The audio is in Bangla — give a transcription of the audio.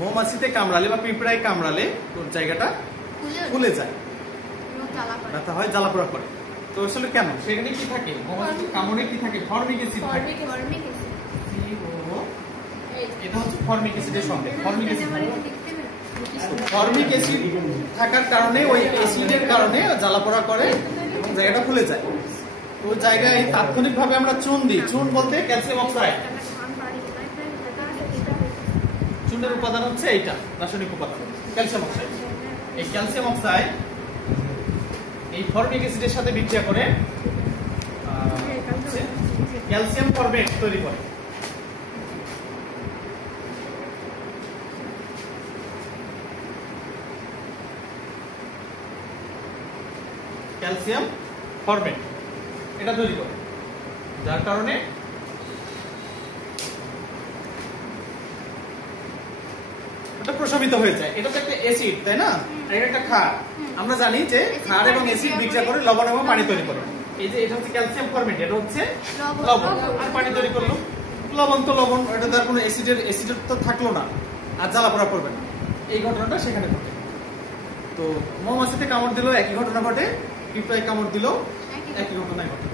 মৌমাছিতে কামড়ালে বা পিঁপড়ায় কামড়ালে ওর জায়গাটা ফুলে যায়, ব্যথা হয়, জ্বালাপোড়া করে। তো আসলে কেন? সেখানে কি থাকে? মৌমাছির কামড়ে কি থাকে? ফর্মিক অ্যাসিড থাকে। এটা হচ্ছে ফর্মিক অ্যাসিডের সঙ্গে ফর্মিক অ্যাসিড থাকার কারণে ওই অ্যাসিডের কারণে জ্বালাপোড়া করে এবং জায়গাটা ফুলে যায়। ওই জায়গায় তাৎক্ষণিকভাবে আমরা চুন দিই। চুন বলতে ক্যালসিয়াম অক্সাইড। চুনের উপাদান হচ্ছে এইটা, রাসায়নিক উপাদান ক্যালসিয়াম অক্সাইড। এই ক্যালসিয়াম অক্সাইড এই ফর্মিক অ্যাসিডের সাথে বিক্রিয়া করে ক্যালসিয়াম ফরমেট তৈরি করে। ক্যালসিয়াম ফরমেট এটা তৈরি করে, যার কারণে এটা প্রশমিত হয়ে যায়। এটা তো একটা অ্যাসিড, তাই না? এটা একটা ক্ষার। আমরা জানি যে ক্ষার এবং অ্যাসিড বিক্রিয়া করে লবণ এবং পানি তৈরি করে। এই যে এটা হচ্ছে ক্যালসিয়াম ফরমেট, এটা হচ্ছে লবণ আর পানি তৈরি করলো। লবণ তো লবণ, এটা তার কোনো অ্যাসিড তো থাকলো না, আর জ্বালাপোড়া করবে না। এই ঘটনাটা সেখানে ঘটে। তো মৌমাছিতে কামড় দিলেও একই ঘটনা ঘটে, পিঁপড়ায় কামড় দিলেও একই ঘটনাই ঘটে।